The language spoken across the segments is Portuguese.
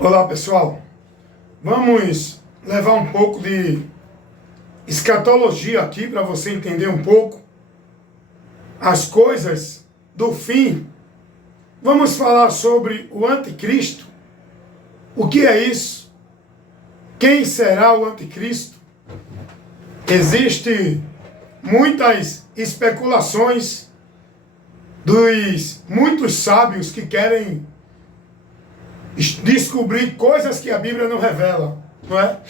Olá pessoal, vamos levar um pouco de escatologia aqui para você entender um pouco as coisas do fim. Vamos falar sobre o anticristo, o que é isso, quem será o anticristo. Existem muitas especulações dos muitos sábios que querem descobrir coisas que a Bíblia não revela, não é?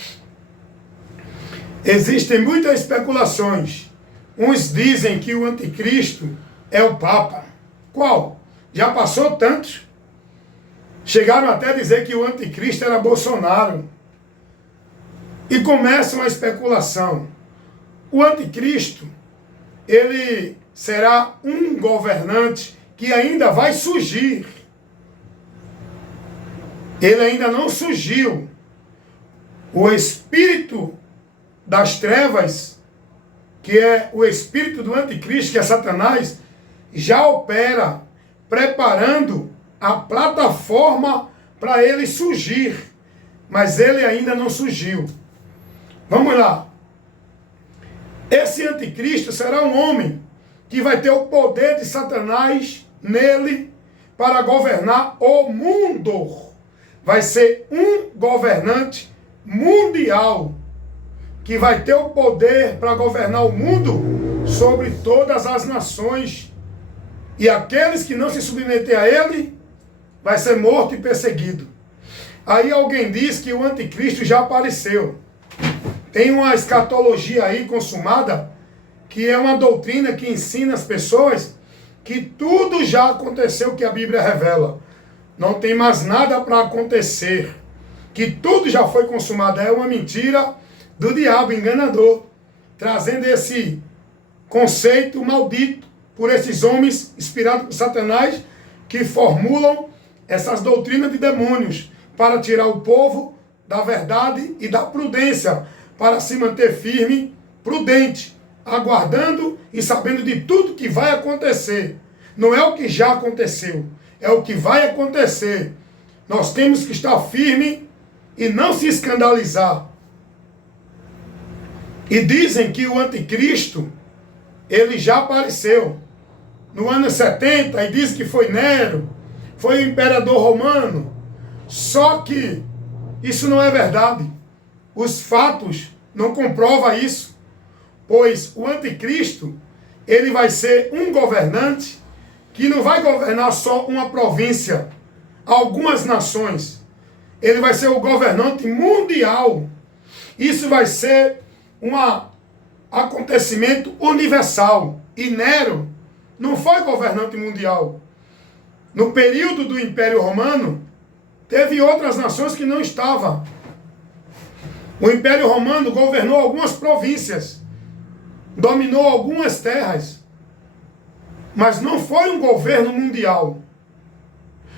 Existem muitas especulações. Uns dizem que o anticristo é o Papa. Qual? Já passou tantos. Chegaram até a dizer que o anticristo era Bolsonaro. E começa uma especulação. O anticristo, ele será um governante que ainda vai surgir. Ele ainda não surgiu. O espírito das trevas, que é o espírito do anticristo, que é Satanás, já opera, preparando a plataforma para ele surgir. Mas ele ainda não surgiu. Vamos lá. Esse anticristo será um homem que vai ter o poder de Satanás nele para governar o mundo. Vai ser um governante mundial que vai ter o poder para governar o mundo sobre todas as nações. E aqueles que não se submeter a ele vai ser morto e perseguido. Aí alguém diz que o anticristo já apareceu. Tem uma escatologia aí consumada, que é uma doutrina que ensina as pessoas que tudo já aconteceu que a Bíblia revela. Não tem mais nada para acontecer. Que tudo já foi consumado. É uma mentira do diabo enganador. Trazendo esse conceito maldito por esses homens inspirados por Satanás que formulam essas doutrinas de demônios para tirar o povo da verdade e da prudência, para se manter firme, prudente, aguardando e sabendo de tudo que vai acontecer. Não é o que já aconteceu, é o que vai acontecer. Nós temos que estar firme e não se escandalizar. E dizem que o anticristo, ele já apareceu no ano 70, e diz que foi Nero, foi o imperador romano. Só que isso não é verdade. Os fatos não comprovam isso. Pois o anticristo, ele vai ser um governante que não vai governar só uma província, algumas nações. Ele vai ser o governante mundial. Isso vai ser um acontecimento universal. E Nero não foi governante mundial. No período do Império Romano, teve outras nações que não estavam. O Império Romano governou algumas províncias, dominou algumas terras, mas não foi um governo mundial.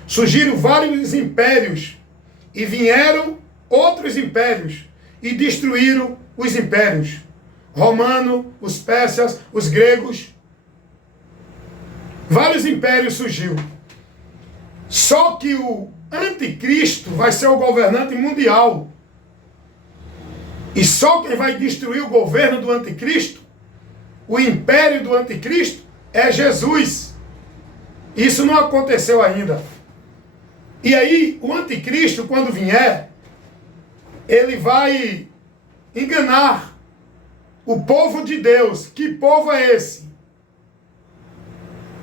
Surgiram vários impérios e vieram outros impérios e destruíram os impérios. Romano, os persas, os gregos. Vários impérios surgiram. Só que o anticristo vai ser o governante mundial. E só quem vai destruir o governo do anticristo, o império do anticristo, é Jesus. Isso não aconteceu ainda. E aí, o anticristo, quando vier, ele vai enganar o povo de Deus. Que povo é esse?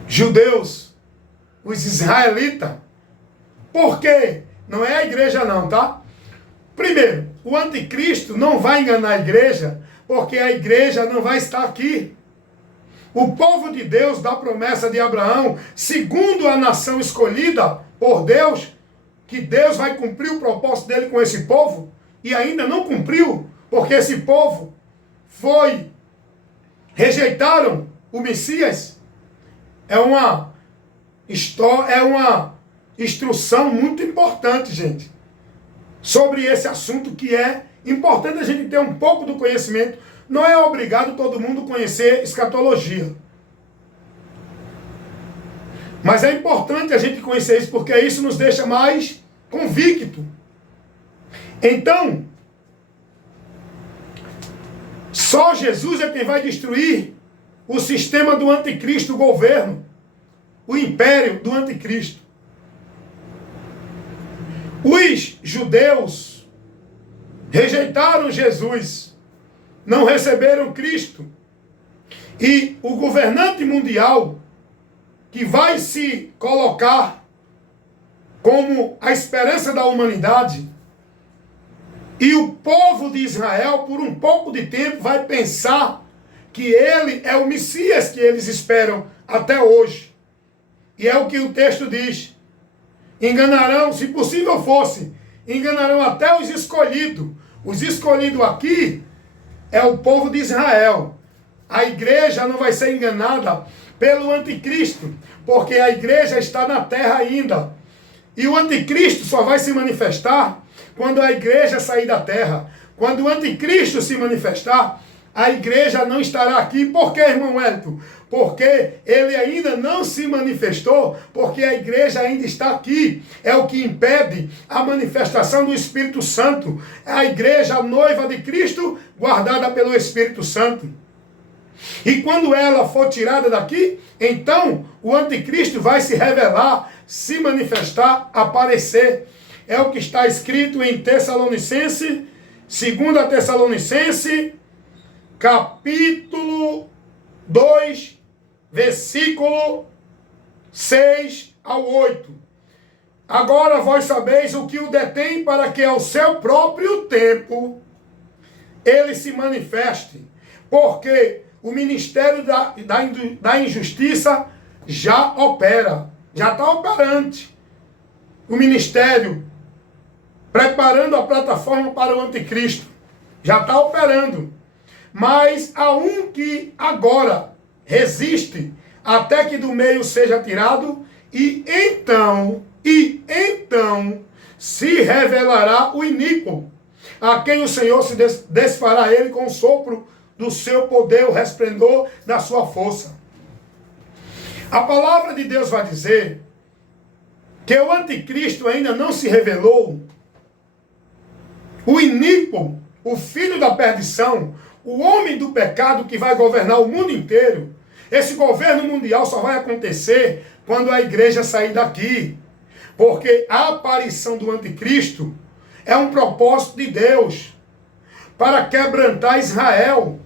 Judeus, os israelitas. Por quê? Não é a igreja não, tá? Primeiro, o anticristo não vai enganar a igreja, porque a igreja não vai estar aqui. O povo de Deus, da promessa de Abraão, segundo a nação escolhida por Deus, que Deus vai cumprir o propósito dele com esse povo, e ainda não cumpriu, porque esse povo rejeitaram o Messias. É uma instrução muito importante, gente, sobre esse assunto, que é importante a gente ter um pouco do conhecimento. Não é obrigado todo mundo conhecer escatologia. Mas é importante a gente conhecer isso, porque isso nos deixa mais convicto Então, só Jesus é quem vai destruir o sistema do anticristo, o governo, o império do anticristo. Os judeus rejeitaram Jesus, não receberam Cristo. E o governante mundial, que vai se colocar como a esperança da humanidade, e o povo de Israel, por um pouco de tempo, vai pensar que ele é o Messias que eles esperam até hoje. E é o que o texto diz. Enganarão, se possível fosse, enganarão até os escolhidos. Os escolhidos aqui é o povo de Israel. A igreja não vai ser enganada pelo anticristo, porque a igreja está na terra ainda. E o anticristo só vai se manifestar quando a igreja sair da terra. Quando o anticristo se manifestar, a igreja não estará aqui. Por quê, irmão Wellington? Porque ele ainda não se manifestou, porque a igreja ainda está aqui. É o que impede a manifestação do Espírito Santo. É a igreja, a noiva de Cristo, guardada pelo Espírito Santo. E quando ela for tirada daqui, então o anticristo vai se revelar, se manifestar, aparecer. É o que está escrito em Tessalonicense, 2 Tessalonicense, capítulo 2, versículo 6 ao 8. Agora vós sabeis o que o detém, para que ao seu próprio tempo ele se manifeste, porque o ministério da injustiça já opera, já está operante. O ministério preparando a plataforma para o anticristo, já está operando. Mas há um que agora resiste até que do meio seja tirado, e então se revelará o iníquo, a quem o Senhor se desfará ele com o sopro do seu poder, o resplendor da sua força. A palavra de Deus vai dizer que o anticristo ainda não se revelou. O iníquo, o filho da perdição, o homem do pecado que vai governar o mundo inteiro, esse governo mundial só vai acontecer quando a igreja sair daqui. Porque a aparição do anticristo é um propósito de Deus para quebrantar Israel,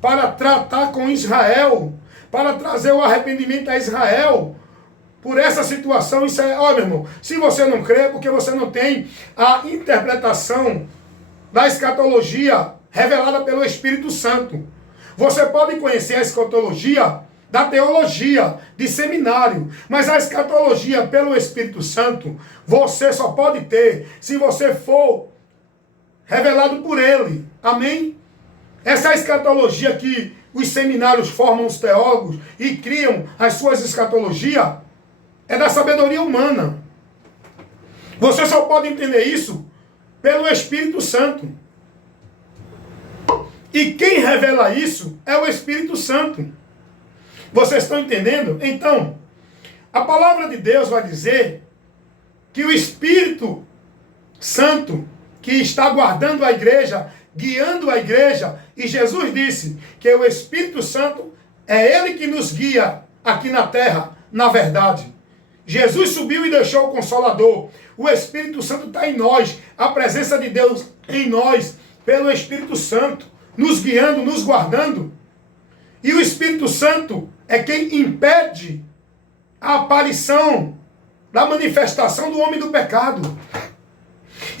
para tratar com Israel, para trazer o arrependimento a Israel. Por essa situação, isso é, meu irmão, se você não crê, é porque você não tem a interpretação da escatologia revelada pelo Espírito Santo. Você pode conhecer a escatologia da teologia, de seminário, mas a escatologia pelo Espírito Santo, você só pode ter se você for revelado por ele. Amém? Essa escatologia que os seminários formam os teólogos e criam as suas escatologias é da sabedoria humana. Você só pode entender isso pelo Espírito Santo. E quem revela isso é o Espírito Santo. Vocês estão entendendo? Então, a palavra de Deus vai dizer que o Espírito Santo, que está guardando a igreja, guiando a igreja, e Jesus disse que o Espírito Santo é ele que nos guia aqui na terra, na verdade. Jesus subiu e deixou o Consolador. O Espírito Santo está em nós, a presença de Deus em nós, pelo Espírito Santo, nos guiando, nos guardando. E o Espírito Santo é quem impede a aparição da manifestação do homem do pecado.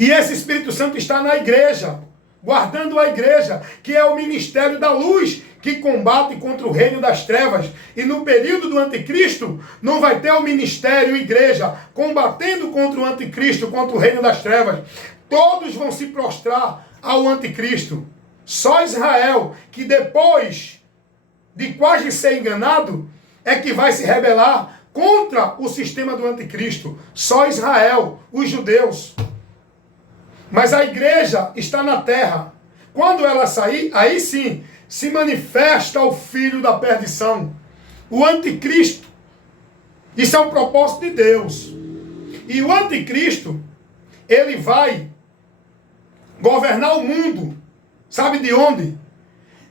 E esse Espírito Santo está na igreja, guardando a igreja, que é o ministério da luz, que combate contra o reino das trevas. E no período do anticristo, não vai ter o ministério igreja combatendo contra o anticristo, contra o reino das trevas. Todos vão se prostrar ao anticristo. Só Israel, que depois de quase ser enganado, é que vai se rebelar contra o sistema do anticristo. Só Israel, os judeus. Mas a igreja está na terra. Quando ela sair, aí sim, se manifesta o filho da perdição, o anticristo. Isso é um propósito de Deus. E o anticristo, ele vai governar o mundo. Sabe de onde?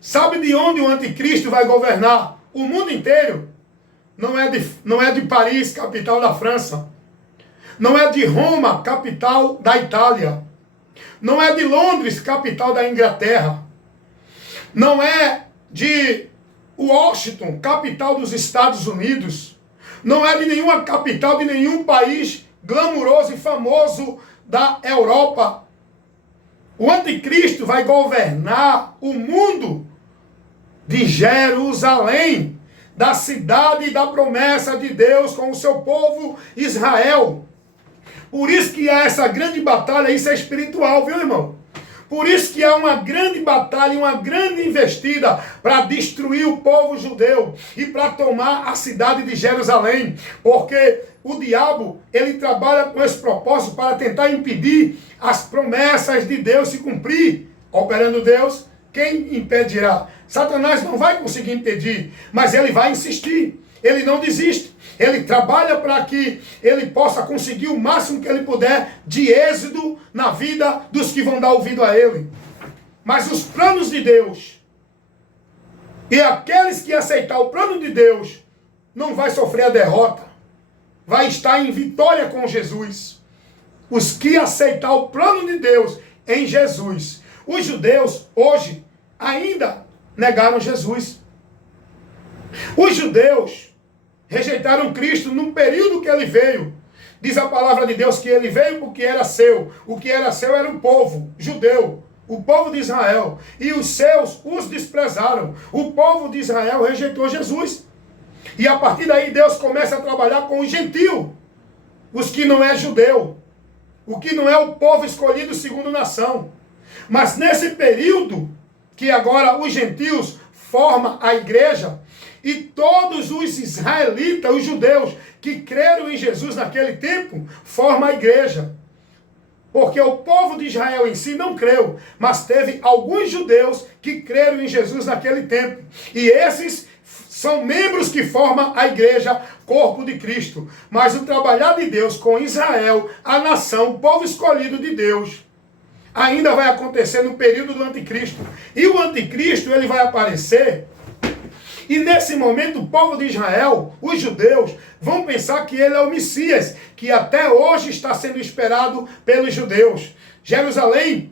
Sabe de onde o anticristo vai governar? O mundo inteiro. Não é de Paris, capital da França. Não é de Roma, capital da Itália. Não é de Londres, capital da Inglaterra. Não é de Washington, capital dos Estados Unidos. Não é de nenhuma capital de nenhum país glamuroso e famoso da Europa. O anticristo vai governar o mundo de Jerusalém, da cidade da promessa de Deus com o seu povo Israel. Por isso que há essa grande batalha, isso é espiritual, viu, irmão? Por isso que há uma grande batalha, uma grande investida para destruir o povo judeu e para tomar a cidade de Jerusalém. Porque o diabo, ele trabalha com esse propósito para tentar impedir as promessas de Deus se cumprir. Operando Deus, quem impedirá? Satanás não vai conseguir impedir, mas ele vai insistir. Ele não desiste. Ele trabalha para que ele possa conseguir o máximo que ele puder de êxito na vida dos que vão dar ouvido a ele. Mas os planos de Deus e aqueles que aceitar o plano de Deus não vai sofrer a derrota. Vai estar em vitória com Jesus. Os que aceitar o plano de Deus em Jesus. Os judeus hoje ainda negaram Jesus. Os judeus rejeitaram Cristo no período que ele veio. Diz a palavra de Deus que ele veio porque era seu. O que era seu era o povo judeu, o povo de Israel. E os seus os desprezaram. O povo de Israel rejeitou Jesus. E a partir daí Deus começa a trabalhar com os gentios, os que não é judeu, o que não é o povo escolhido segundo nação. Mas nesse período que agora os gentios formam a igreja, e todos os israelitas, os judeus, que creram em Jesus naquele tempo, formam a igreja. Porque o povo de Israel em si não creu, mas teve alguns judeus que creram em Jesus naquele tempo. E esses são membros que formam a igreja, corpo de Cristo. Mas o trabalhar de Deus com Israel, a nação, o povo escolhido de Deus, ainda vai acontecer no período do anticristo. E o anticristo, ele vai aparecer. E nesse momento o povo de Israel, os judeus, vão pensar que ele é o Messias, que até hoje está sendo esperado pelos judeus. Jerusalém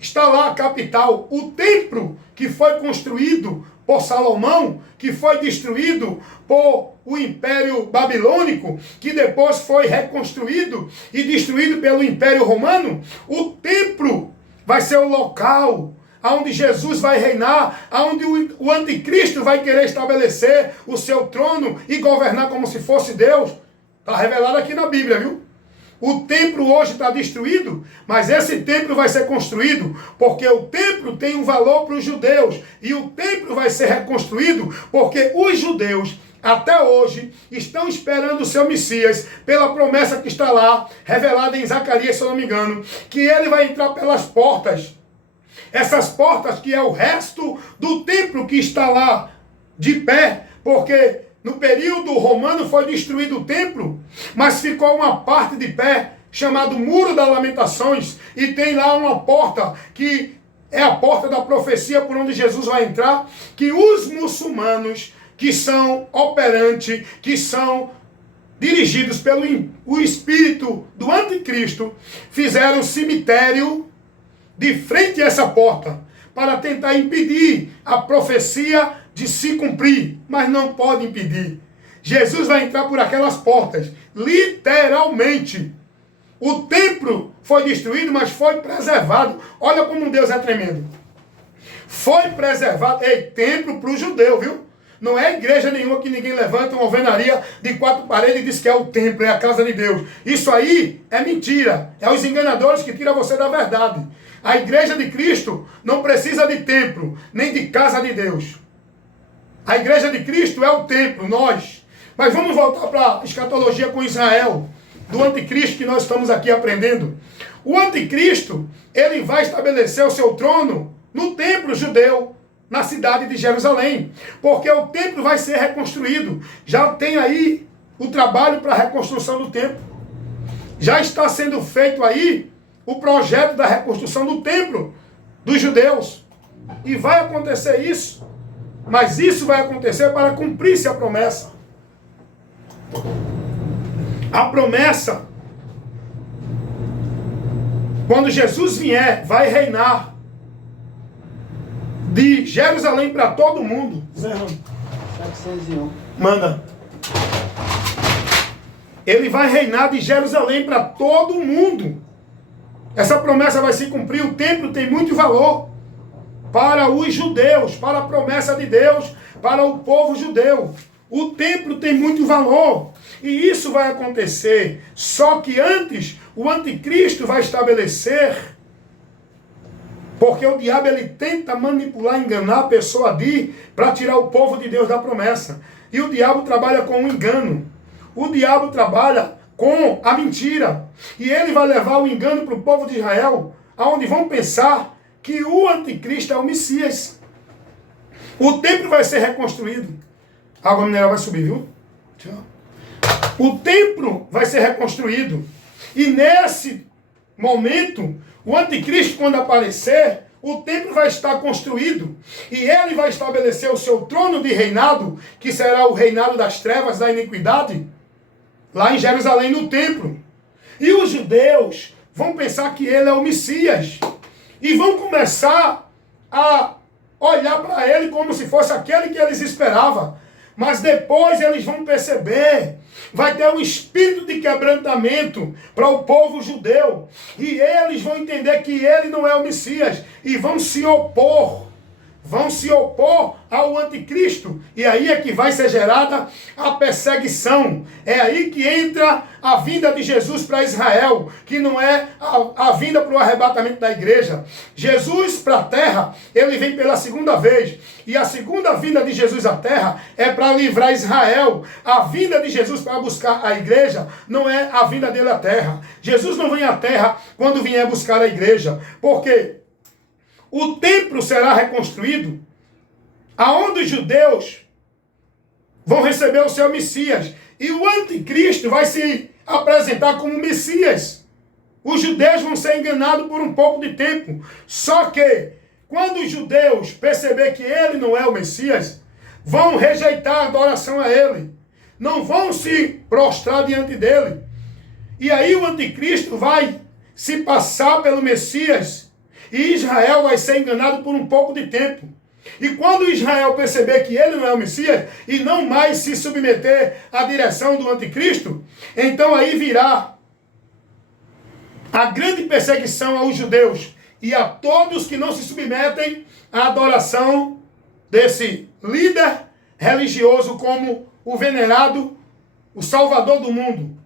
está lá a capital. O templo que foi construído por Salomão, que foi destruído por o Império Babilônico, que depois foi reconstruído e destruído pelo Império Romano, o templo vai ser o local onde Jesus vai reinar, onde o anticristo vai querer estabelecer o seu trono e governar como se fosse Deus. Está revelado aqui na Bíblia, viu? O templo hoje está destruído, mas esse templo vai ser construído, porque o templo tem um valor para os judeus, e o templo vai ser reconstruído, porque os judeus, até hoje, estão esperando o seu Messias, pela promessa que está lá, revelada em Zacarias, se eu não me engano, que ele vai entrar pelas portas. Essas portas que é o resto do templo que está lá de pé, porque no período romano foi destruído o templo, mas ficou uma parte de pé, chamado Muro das Lamentações, e tem lá uma porta que é a porta da profecia por onde Jesus vai entrar, que os muçulmanos que são operantes, que são dirigidos pelo o espírito do anticristo, fizeram um cemitério de frente a essa porta, para tentar impedir a profecia de se cumprir, mas não pode impedir. Jesus vai entrar por aquelas portas, literalmente. O templo foi destruído, mas foi preservado. Olha como Deus é tremendo. Foi preservado. Ei, templo para o judeu, viu? Não é igreja nenhuma que ninguém levanta uma alvenaria de 4 paredes e diz que é o templo, é a casa de Deus. Isso aí é mentira. É os enganadores que tiram você da verdade. A igreja de Cristo não precisa de templo, nem de casa de Deus. A igreja de Cristo é o templo, nós. Mas vamos voltar para a escatologia com Israel, do anticristo que nós estamos aqui aprendendo. O anticristo, ele vai estabelecer o seu trono no templo judeu, na cidade de Jerusalém. Porque o templo vai ser reconstruído. Já tem aí o trabalho para a reconstrução do templo. Já está sendo feito aí o projeto da reconstrução do templo dos judeus. E vai acontecer isso. Mas isso vai acontecer para cumprir-se a promessa. A promessa, quando Jesus vier, vai reinar de Jerusalém para todo mundo. 701. Manda. Ele vai reinar de Jerusalém para todo mundo. Essa promessa vai se cumprir. O templo tem muito valor para os judeus, para a promessa de Deus, para o povo judeu. O templo tem muito valor. E isso vai acontecer. Só que antes, o anticristo vai estabelecer, porque o diabo ele tenta manipular, enganar a pessoa para tirar o povo de Deus da promessa. E o diabo trabalha com o engano. O diabo trabalha com a mentira. E ele vai levar o engano para o povo de Israel, aonde vão pensar que o anticristo é o Messias. O templo vai ser reconstruído. A água mineral vai subir, viu? O templo vai ser reconstruído. E nesse momento, o anticristo, quando aparecer, o templo vai estar construído. E ele vai estabelecer o seu trono de reinado, que será o reinado das trevas, da iniquidade, lá em Jerusalém, no templo. E os judeus vão pensar que ele é o Messias. E vão começar a olhar para ele como se fosse aquele que eles esperavam. Mas depois eles vão perceber, vai ter um espírito de quebrantamento para o povo judeu. E eles vão entender que ele não é o Messias. E vão se opor ao anticristo. E aí é que vai ser gerada a perseguição. É aí que entra a vinda de Jesus para Israel, que não é a vinda para o arrebatamento da igreja. Jesus para a terra, ele vem pela segunda vez. E a segunda vinda de Jesus à terra é para livrar Israel. A vinda de Jesus para buscar a igreja não é a vinda dele à terra. Jesus não vem à terra quando vier buscar a igreja. Por quê? O templo será reconstruído, aonde os judeus vão receber o seu Messias. E o anticristo vai se apresentar como Messias. Os judeus vão ser enganados por um pouco de tempo. Só que, quando os judeus perceber que ele não é o Messias, vão rejeitar a adoração a ele. Não vão se prostrar diante dele. E aí o anticristo vai se passar pelo Messias. E Israel vai ser enganado por um pouco de tempo. E quando Israel perceber que ele não é o Messias, e não mais se submeter à direção do anticristo, então aí virá a grande perseguição aos judeus e a todos que não se submetem à adoração desse líder religioso como o venerado, o Salvador do mundo.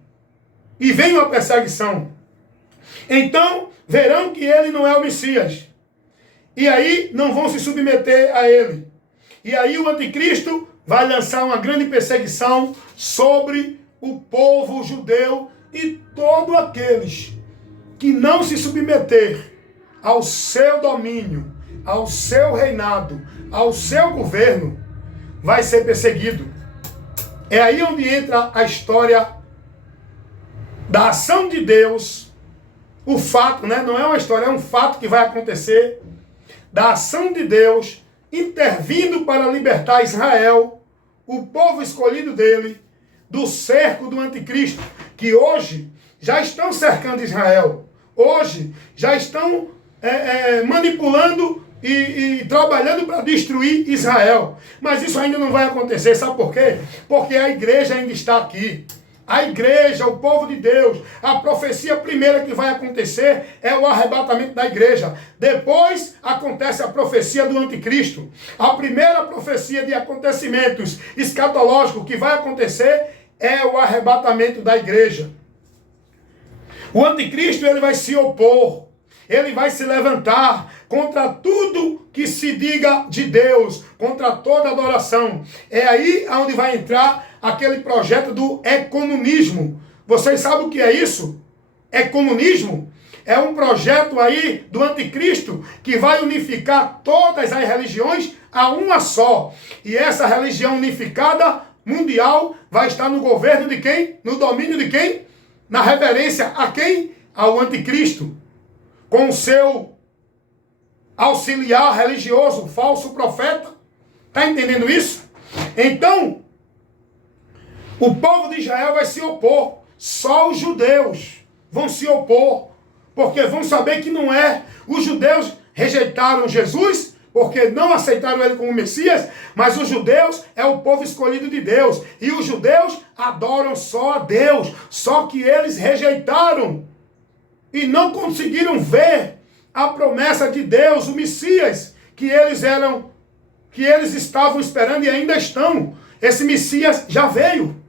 E vem uma perseguição. Então, verão que ele não é o Messias. E aí não vão se submeter a ele. E aí o anticristo vai lançar uma grande perseguição sobre o povo judeu e todos aqueles que não se submeter ao seu domínio, ao seu reinado, ao seu governo, vai ser perseguido. É aí onde entra a história da ação de Deus. O fato, né? Não é uma história, é um fato que vai acontecer, da ação de Deus intervindo para libertar Israel, o povo escolhido dele, do cerco do anticristo, que hoje já estão cercando Israel, hoje já estão manipulando e trabalhando para destruir Israel. Mas isso ainda não vai acontecer, sabe por quê? Porque a igreja ainda está aqui. A igreja, o povo de Deus, a profecia primeira que vai acontecer é o arrebatamento da igreja. Depois acontece a profecia do anticristo. A primeira profecia de acontecimentos escatológicos que vai acontecer é o arrebatamento da igreja. O anticristo ele vai se opor, ele vai se levantar contra tudo que se diga de Deus, contra toda adoração. É aí onde vai entrar aquele projeto do ecumenismo. Vocês sabem o que é isso? Ecumenismo é um projeto aí do anticristo que vai unificar todas as religiões a uma só. E essa religião unificada mundial vai estar no governo de quem? No domínio de quem? Na reverência a quem? Ao anticristo. com o seu auxiliar religioso, falso profeta. Está entendendo isso? Então, o povo de Israel vai se opor. Só os judeus vão se opor, porque vão saber que não é. Os judeus rejeitaram Jesus, porque não aceitaram ele como Messias, mas os judeus é o povo escolhido de Deus. E os judeus adoram só a Deus. Só que eles rejeitaram e não conseguiram ver a promessa de Deus, o Messias, que eles estavam esperando e ainda estão. Esse Messias já veio.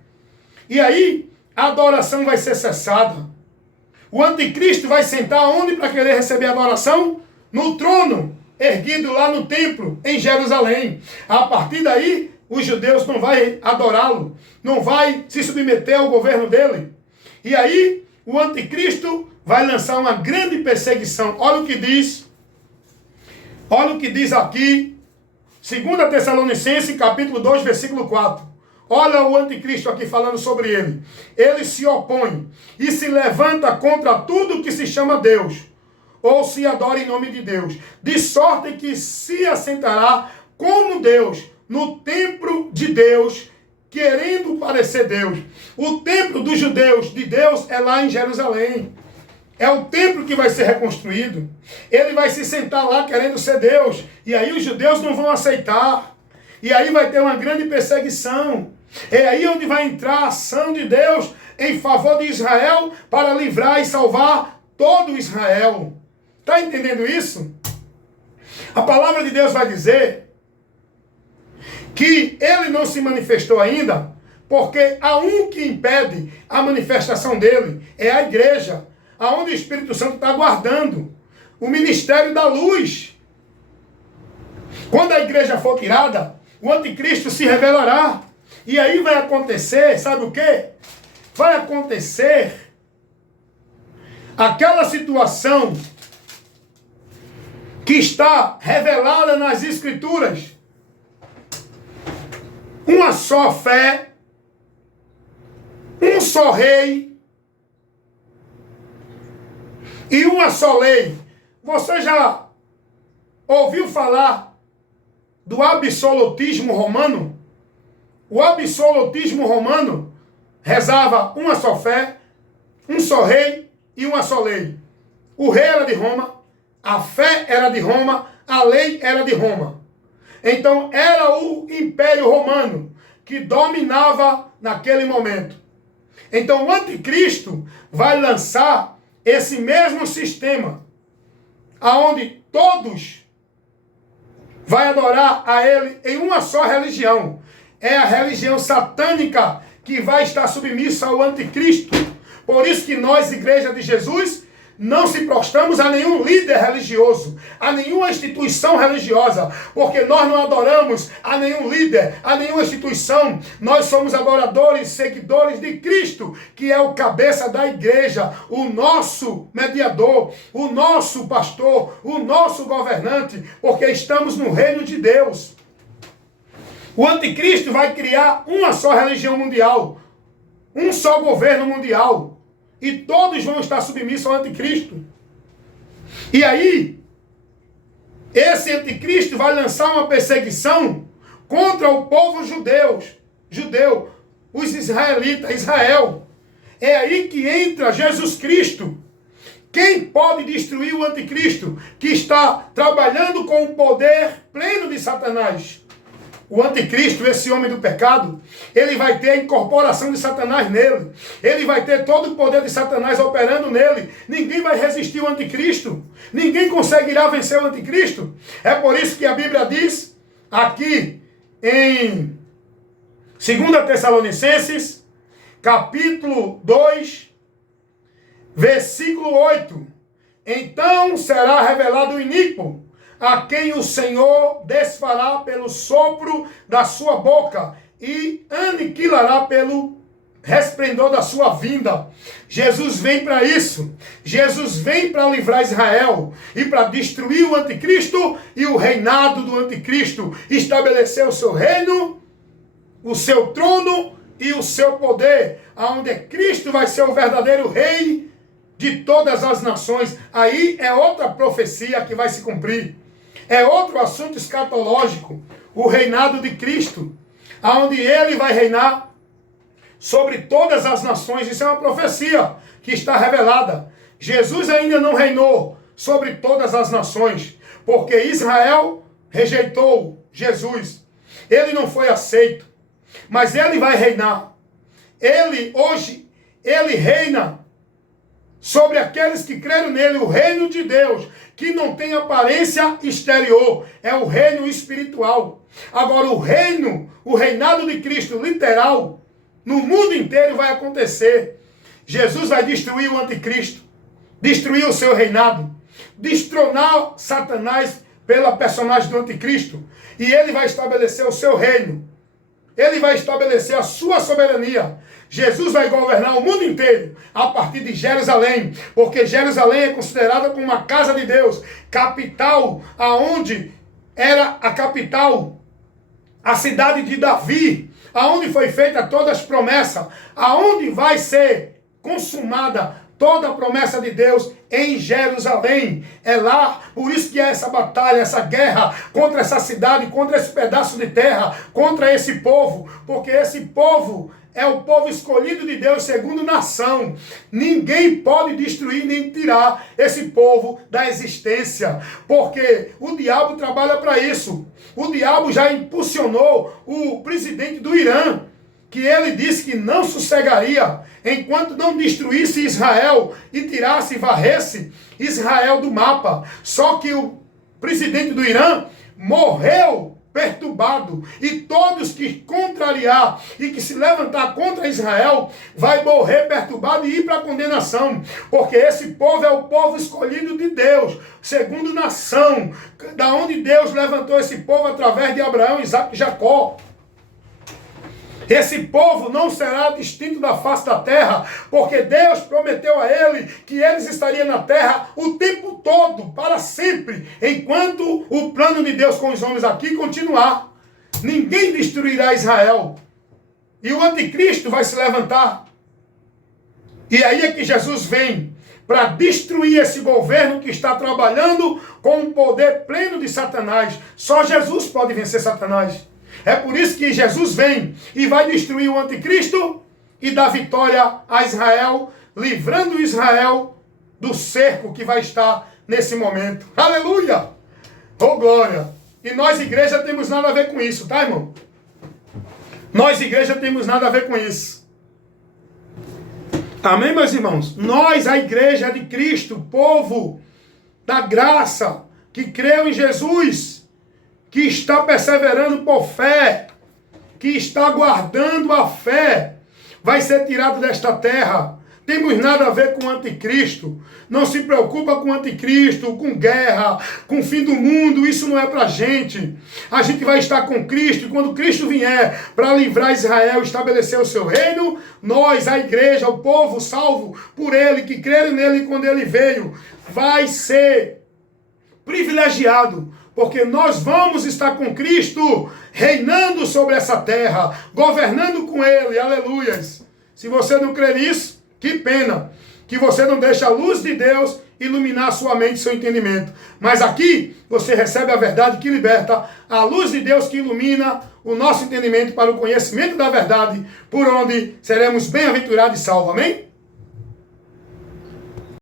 E aí, a adoração vai ser cessada. O anticristo vai sentar onde para querer receber a adoração? No trono, erguido lá no templo, em Jerusalém. A partir daí, os judeus não vão adorá-lo, não vai se submeter ao governo dele. E aí, o anticristo vai lançar uma grande perseguição. Olha o que diz aqui, 2 Tessalonicenses, capítulo 2, versículo 4. Olha o anticristo aqui falando sobre ele. Ele se opõe e se levanta contra tudo que se chama Deus, ou se adora em nome de Deus, de sorte que se assentará como Deus no templo de Deus, querendo parecer Deus. O templo dos judeus de Deus é lá em Jerusalém. É o templo que vai ser reconstruído. Ele vai se sentar lá querendo ser Deus. E aí os judeus não vão aceitar. E aí vai ter uma grande perseguição. É aí onde vai entrar a ação de Deus em favor de Israel para livrar e salvar todo Israel. Está entendendo isso? A palavra de Deus vai dizer que ele não se manifestou ainda, porque há um que impede a manifestação dele, é a igreja, aonde o Espírito Santo está guardando o ministério da luz. Quando a igreja for tirada, o anticristo se revelará. E aí vai acontecer, sabe o quê? Vai acontecer aquela situação que está revelada nas Escrituras. Uma só fé, um só rei e uma só lei. Você já ouviu falar do absolutismo romano? O absolutismo romano rezava uma só fé, um só rei e uma só lei. O rei era de Roma, a fé era de Roma, a lei era de Roma. Então era o Império Romano que dominava naquele momento. Então o anticristo vai lançar esse mesmo sistema, aonde todos vai adorar a ele em uma só religião. É a religião satânica que vai estar submissa ao anticristo. Por isso que nós, Igreja de Jesus, não se prostramos a nenhum líder religioso, a nenhuma instituição religiosa, porque nós não adoramos a nenhum líder, a nenhuma instituição. Nós somos adoradores, seguidores de Cristo, que é o cabeça da igreja, o nosso mediador, o nosso pastor, o nosso governante, porque estamos no reino de Deus. O anticristo vai criar uma só religião mundial, um só governo mundial, e todos vão estar submissos ao anticristo. E aí, esse anticristo vai lançar uma perseguição contra o povo judeu, os israelitas, Israel. É aí que entra Jesus Cristo. Quem pode destruir o anticristo que está trabalhando com o poder pleno de Satanás? O anticristo, esse homem do pecado, ele vai ter a incorporação de Satanás nele. Ele vai ter todo o poder de Satanás operando nele. Ninguém vai resistir ao anticristo. Ninguém conseguirá vencer o anticristo. É por isso que a Bíblia diz, aqui em 2 Tessalonicenses, capítulo 2, versículo 8. Então será revelado o iníquo, a quem o Senhor desfará pelo sopro da sua boca e aniquilará pelo resplendor da sua vinda. Jesus vem para isso. Jesus vem para livrar Israel e para destruir o anticristo e o reinado do anticristo, estabelecer o seu reino, o seu trono e o seu poder, aonde Cristo vai ser o verdadeiro rei de todas as nações. Aí é outra profecia que vai se cumprir. É outro assunto escatológico. O reinado de Cristo, aonde ele vai reinar sobre todas as nações. Isso é uma profecia que está revelada. Jesus ainda não reinou sobre todas as nações, porque Israel rejeitou Jesus. Ele não foi aceito, mas ele vai reinar. Ele reina sobre aqueles que creram nele, o reino de Deus, que não tem aparência exterior, é o reino espiritual. Agora o reinado de Cristo literal, no mundo inteiro vai acontecer. Jesus vai destruir o anticristo, destruir o seu reinado, destronar Satanás pela personagem do anticristo, e ele vai estabelecer o seu reino. Ele vai estabelecer a sua soberania. Jesus vai governar o mundo inteiro a partir de Jerusalém, porque Jerusalém é considerada como uma casa de Deus, capital, aonde era a capital, a cidade de Davi, aonde foi feita todas as promessas, aonde vai ser consumada toda a promessa de Deus em Jerusalém. É lá, por isso que é essa batalha, essa guerra contra essa cidade, contra esse pedaço de terra, contra esse povo, porque esse povo é o povo escolhido de Deus segundo nação. Ninguém pode destruir nem tirar esse povo da existência, porque o diabo trabalha para isso. O diabo já impulsionou o presidente do Irã, que ele disse que não sossegaria enquanto não destruísse Israel e tirasse e varresse Israel do mapa. Só que o presidente do Irã morreu perturbado, e todos que contrariar e que se levantar contra Israel vai morrer perturbado e ir para a condenação, porque esse povo é o povo escolhido de Deus, segundo nação, da onde Deus levantou esse povo através de Abraão, Isaac e Jacó. Esse povo não será distinto da face da terra, porque Deus prometeu a ele que eles estariam na terra o tempo todo, para sempre, enquanto o plano de Deus com os homens aqui continuar. Ninguém destruirá Israel. E o anticristo vai se levantar. E aí é que Jesus vem para destruir esse governo que está trabalhando com o poder pleno de Satanás. Só Jesus pode vencer Satanás. É por isso que Jesus vem e vai destruir o anticristo e dar vitória a Israel, livrando Israel do cerco que vai estar nesse momento. Aleluia! Oh, glória! E nós, igreja, temos nada a ver com isso, tá, irmão? Nós, igreja, temos nada a ver com isso. Amém, meus irmãos? Nós, a igreja de Cristo, o povo da graça, que creu em Jesus, que está perseverando por fé, que está guardando a fé, vai ser tirado desta terra. Temos nada a ver com o anticristo. Não se preocupa com o anticristo, com guerra, com o fim do mundo. Isso não é pra gente. A gente vai estar com Cristo. E quando Cristo vier para livrar Israel, estabelecer o seu reino, nós, a igreja, o povo salvo por ele, que creram nele quando ele veio, vai ser privilegiado, porque nós vamos estar com Cristo, reinando sobre essa terra, governando com ele, aleluias. Se você não crê nisso, que pena, que você não deixa a luz de Deus iluminar a sua mente e seu entendimento. Mas aqui, você recebe a verdade que liberta, a luz de Deus que ilumina o nosso entendimento para o conhecimento da verdade, por onde seremos bem-aventurados e salvos, amém?